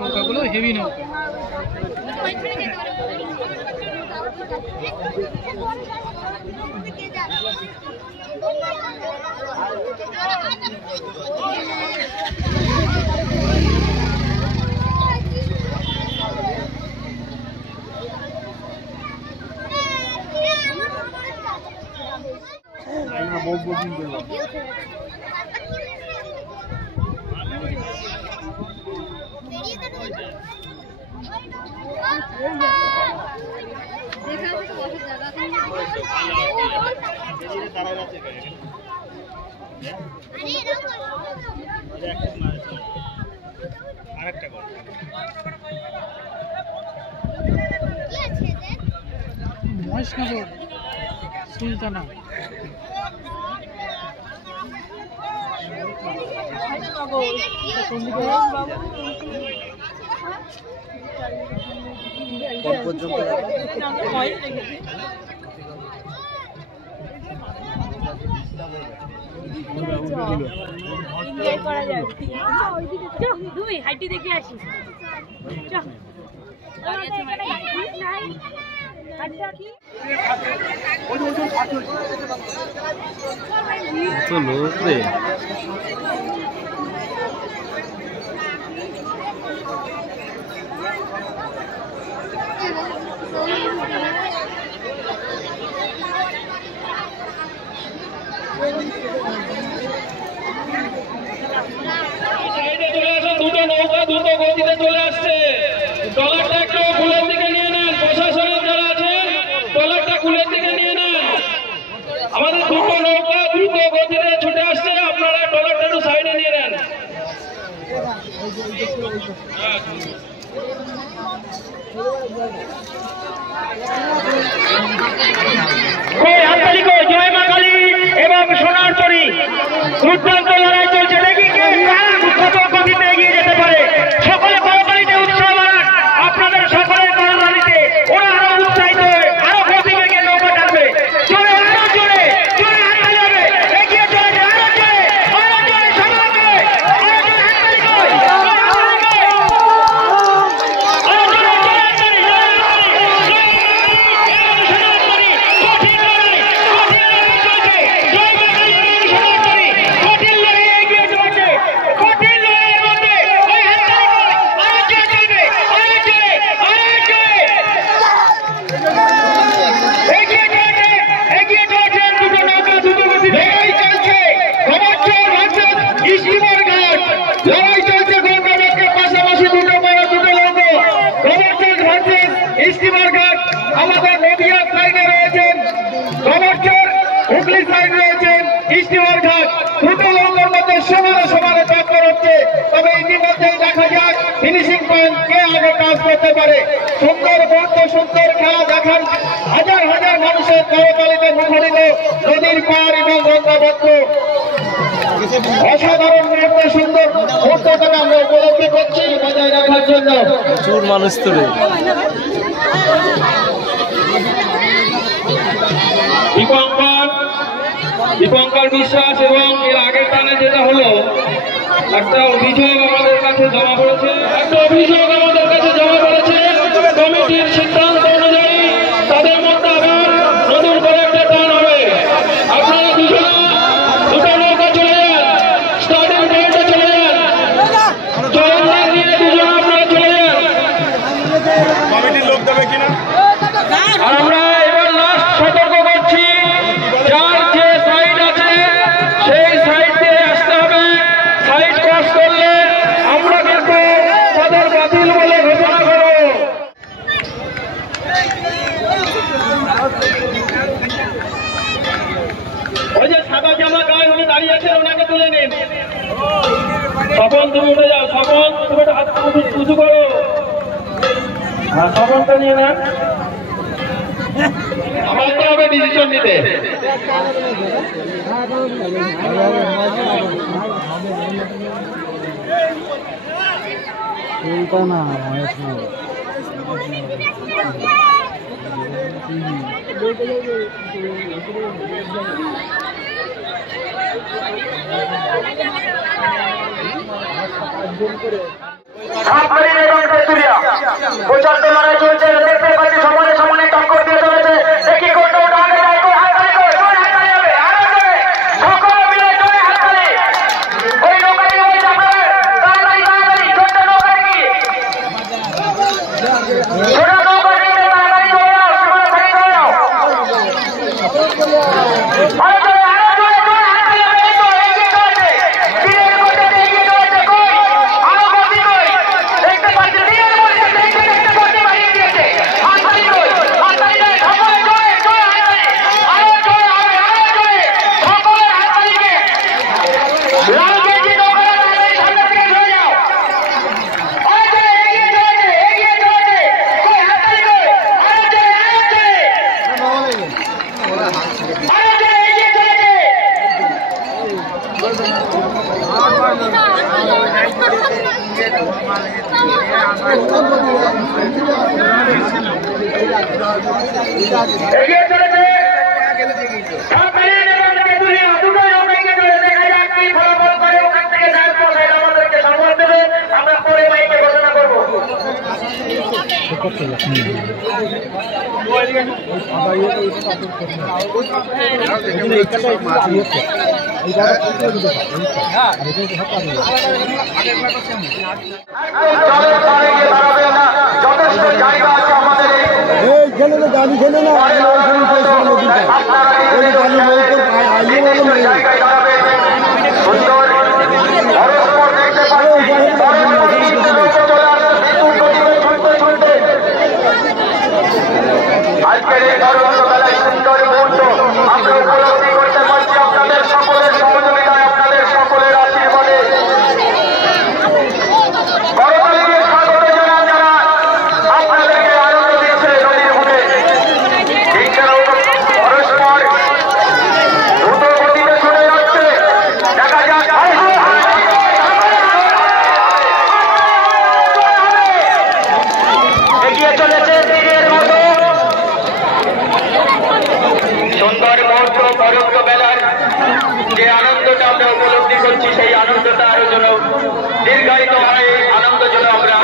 নৌকাগুলো হেভি নৌকা। মহেশনগর সুলতানা হাইটি দেখে আসি তো লোক রে। দুটো নৌকা দ্রুত গতিতে চলে আসছে। ট্রলারটা একটু কুলের দিকে নিয়ে নেন, প্রশাসনের যারা আছে ট্রলারটা কুলের দিকে নিয়ে নেন। আমাদের দুটো নৌকা দ্রুত গতিতে ছুটে আসছে, আপনারা ট্রলারটা একটু সাইডে নিয়ে নেন। জয় মা কালী এবং সোনার তরী দুর্দান্ত লড়াই চলছে, দেখি কে কত গতিতে এগিয়ে যেতে পারে। সকলে করতালিতে উৎসাহ বাড়ান, আপনাদের সকলের করতালিতে ওরা আরো উৎসাহিত হয়ে আরো গতি বেগে নৌকা টানবে। জোরে আরো জোরে জোরে হাততালি হবে, এগিয়ে চলেছে আরো জোরে আরো জোরে সবাইকে আরো জোরে হাততালি কই সুন্দর বন্ধ সুন্দর খেলা দেখার হাজার হাজার মানুষের করতালিতে মুখরিত নদীর পার এবং গঙ্গাবদ্ধ অসাধারণ মুহূর্ত, সুন্দর মুহূর্তটাকে আমরা উপলব্ধি করছি বজায় রাখার জন্য। প্রচুর মানুষ তো দীপঙ্কর বিশ্বাস এবং এর আগের টানে যেটা হলো একটা অভিযোগ আমাদের কাছে জমা পড়েছে, কমিটির সিদ্ধান্ত অনুযায়ী তাদের মধ্যে আবার নতুন করে একটা টান হবে। আপনারা দুটো নৌকা চলে যান, স্টার্টিং পয়েন্টে চলে যান, জয়ন্দার নিয়ে দুজন আপনারা চলে যান। কমিটির লোক দেবে কিনা? আর আমরা এবার লাস্ট সতর্ক করছি, যার যে সাইড আছে সেই সাইড দিয়ে আসতে হবে। সাইড ক্রস করলে আমরা কিন্তু তাদের বাতিল বলে ঘোষণা করব। ওই যে সাদা জামা গায়ে উনি দাঁড়িয়ে আছে, ওনাকে তুলে নিন। স্বপন তুমি উঠে যাও, স্বপন তুমি একটা হাত উঁচু করো। হ্যাঁ, স্বপনটা নিয়ে নেন, আমাকে হবে ডিসিশন নিতে। প্রচন্ড লড়াই চলছে, দেখতে পাচ্ছি সমানে সমানে টক্কর দিয়ে চলেছে। দেখি কোনটা ওটা আগে যায়, কোন হাততালি করে, কোন হাততালি হবে, আরো জোরে, সকলে মিলে জোরে হাততালি। ওই নৌকাটি বলছে আপনাদের তাড়াতাড়ি তাড়াতাড়ি, ছোট্ট নৌকাটি কি ছোট নৌকাটি তাড়াতাড়ি চলে যাও, সীমানা ছাড়িয়ে চলে যাও। আরো জোরে, আরো জোরে, জোরে হাততালি হবে। এই তো এগিয়ে চলেছে, তীরের গতিতে এগিয়ে চলেছে। কই আরো গতি কই, দেখতে পাচ্ছি তীরের গতিতে দেখতে দেখতে গতি বাড়িয়ে দিয়েছে। হাততালি কই, হাততালি দেয়, সকলে জোরে জোরে হাততালি, আরো জোরে হবে, আরো জোরে, সকলে হাততালিকে লাল গেঞ্জি নৌকাটা তাড়াতাড়ি সামনে থেকে সরে যাও। আরো জোরে এগিয়ে চলেছে, এগিয়ে চলেছে। কই হাততালি কই, আরো জোরে, আরো জোরে, আরো জোরে এগিয়ে চলেছে। এগিয়ে চলেছে, সব মিলিয়ে নেবে তেঁতুলিয়া, দুটোই আমরা এগিয়ে চলেছে। দেখা যাক কি ফলাফল করে, ওখান থেকে যার পর সাইড আমাদেরকে সংবাদ দেবে, আমরা পরে মাইকে ঘোষণা করবো। যথেষ্ট জায়গা আছে আমাদের জায়গায় দাঁড়াবে। সুন্দর পরস্পর দেখতে পাচ্ছি চলে আসছে বিপুল গতিতে ছুটতে ছুটতে। আজকের এই গর্বন্ত বেলায় সুন্দর মুহূর্ত আমরা উপলব্ধি করতে পারছি আপনাদের সকলের সহযোগিতায়, আপনাদের সকলের আশীর্বাদে। করতালিকে স্বাগত জানান যারা আপনাদেরকে আনন্দ দিচ্ছে নদীর বুকে। পরস্পর দ্রুত গতিতে ছুটে যাচ্ছে, দেখা যাক। এগিয়ে চলেছে তীরের মতো। সুন্দর মুহূর্ত, পরন্ত বেলার যে আনন্দটা আমরা উপলব্ধি করছি, সেই আনন্দটা আরো যেন দীর্ঘায়িত হয়, আনন্দ যেন আমরা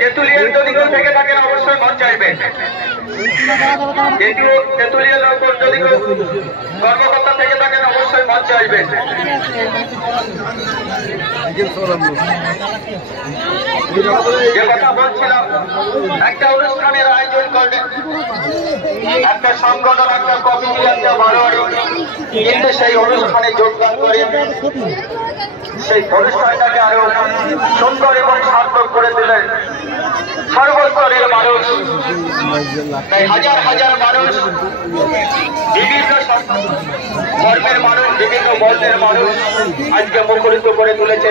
তেঁতুলিয়ার যদি কেউ থেকে থাকেন অবশ্যই মঞ্চে আসবেন। তেঁতুলিয়ার যদি কেউ কর্মকর্তা থেকে থাকেন অবশ্যই মঞ্চে আসবেন। যে কথা বলছিলাম, একটা অনুষ্ঠানের আয়োজন করবেন, একটা সংগঠন, একটা কমিটি, একটা বারোয়ারি, কিন্তু সেই অনুষ্ঠানে যোগদান করে সেই অনুষ্ঠানটাকে আরো সুন্দর এবং সার্থক করে দিলেন সর্বস্তরের মানুষ। তাই হাজার হাজার মানুষ, বিভিন্ন ধর্মের মানুষ, বিভিন্ন বর্ণের মানুষ আজকে মুখরিত করে তুলেছে।